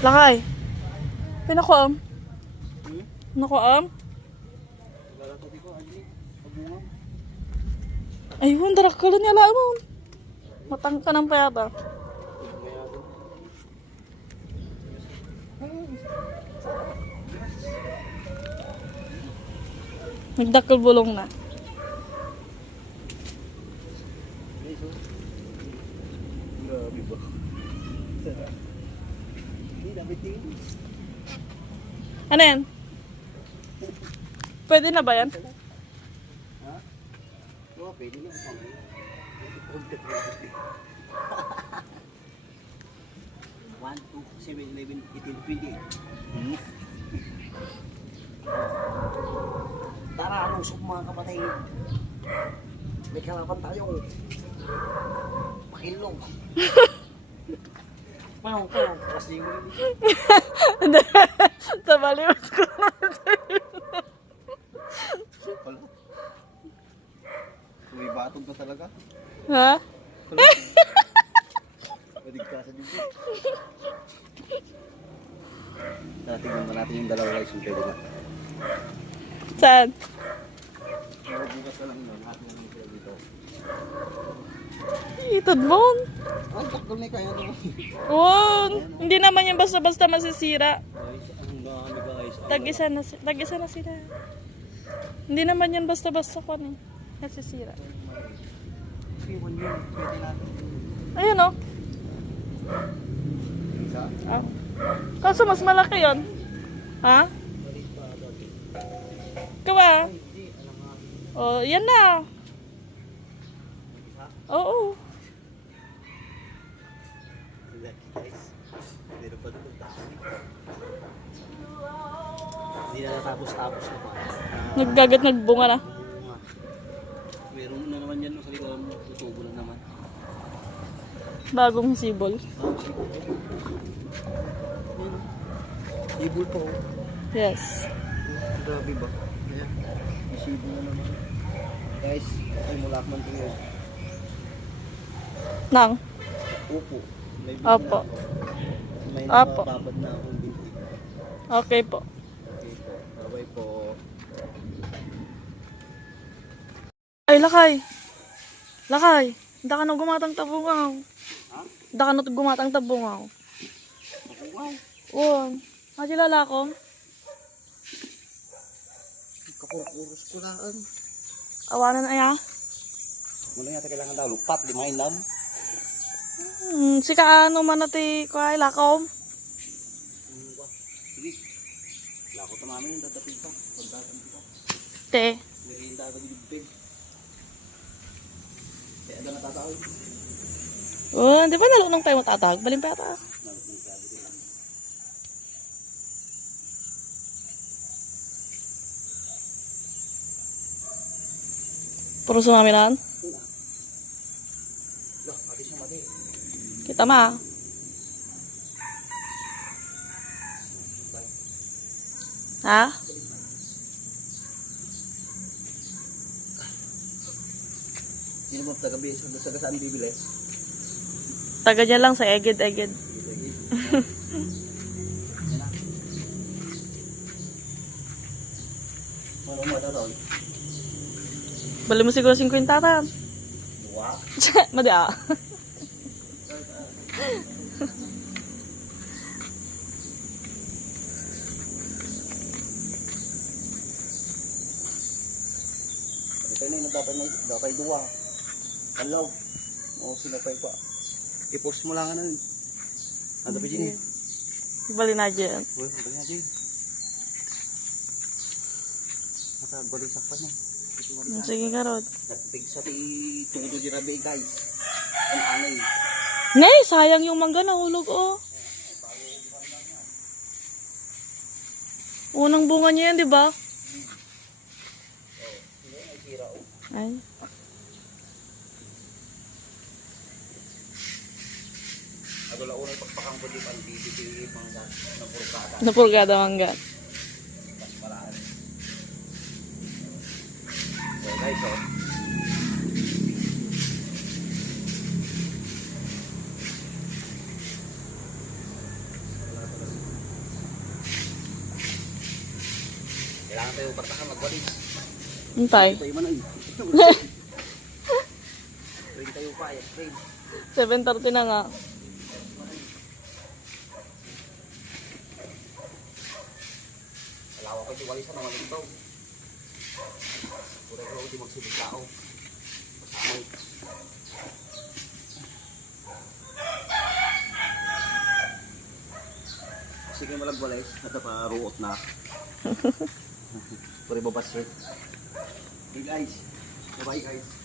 Lakay. Pinakuam. Nakuam. Ayun, darak ka lang nila mo. Matang ka ng payata. Nagdakal bulong na. Ano yan? Pwede na ba yan? Ha? Oo, pwede na. 1, 2, 7, 11, 18, 20. Tara, anong sok mga kapatid? May kalaban tayo. Pakilog. Paano? Kasi yung... Sa baliwas ko na. Wala. May batog na talaga. Ha? Madigkasan yung bit. Tingnan mo natin yung dalawa guys. Yung pwede na. Saan? Bukas na lang yun. Lahat na lang sila dito. Itod mo. Ay, takdol na kaya naman. Wag. Hindi naman yan basta-basta masisira. Guys, ang dami guys. Tag-isa na sila. Hindi naman yan basta-basta ko eh. Nasisira. Iwan yun. Pwede natin. Ayun oh. Isa? Ah. Kaso mas malaki yon. Ha? Malit pa dati. Kawa? Hindi, alam nga. Oh, yan na. Isa? Oo. Guys. Meron pa doon dami. Hindi na natapos-tapos na pa. Naggagat nagbunga na. Meron na naman yan sa likod mo. Tutubo na naman. Bagong sibol. Ibul po. Yes. Grabe ba? Ayan. Isibo na naman. Guys, ay mulak man ito yun. Nang. Opo. May binti Opo. na ako. May Opo. nakababad na akong binti. Okay po. Okay po. Bye po. Ay, lakay. Lakay. Hindi ka na gumatang tabungaw. Ha? Hindi ka na gumatang tabungaw. Wow. Oo. Makilala ko. Kapupuros ko lang. Awanan aya. Muna yata kailangan daw lupat, limain lang. Si kaano man nati ko ay lakaw. Sige. Lako tamamin yung dadapin pa. Pagdatan ko pa. Te. Merienda ka dibig. Kaya ada natatawid. Oh, di ba nalunong tayo matatag? Balim pa ata. Nalutong sabi ko yan. Puro sumaminan. Loh, mati siya mati. Kita ma. Ha? Sino mo taga-base? Sa saan bibili? Taga niya lang sa eged-eged. Ano mo tatawid? Bali mo siguro 50 tan. Buwa. Madi ah. Ito na yung dapat duwa. Kalaw. O sinapay pa. I-post mo lang ano yun. Ano pa dyan eh? Bali na dyan. Uy, ano nga dyan? Nakabalik pa niya. Sige karot. Sa tudo dyan rabi guys. Ang anay. Nay, sayang yung mangga nahulog oh. Unang bunga niya yan, di ba? Ay. Adula unay pagpakang ko di pang bibili mangga na purkada. Napurgada mangga. Mas malaan. So guys, oh. Kailangan tayo pagtakan magwalis. Hintay. Tayo man ay. Train tayo pa, yes, train. 7:30 na nga. Alawa ko yung walisan naman ito. Pura ko di magsubig tao. Pasamay. Sige malagwalis, nata pa ruot na. Pura babas eh. Hey guys, bye guys.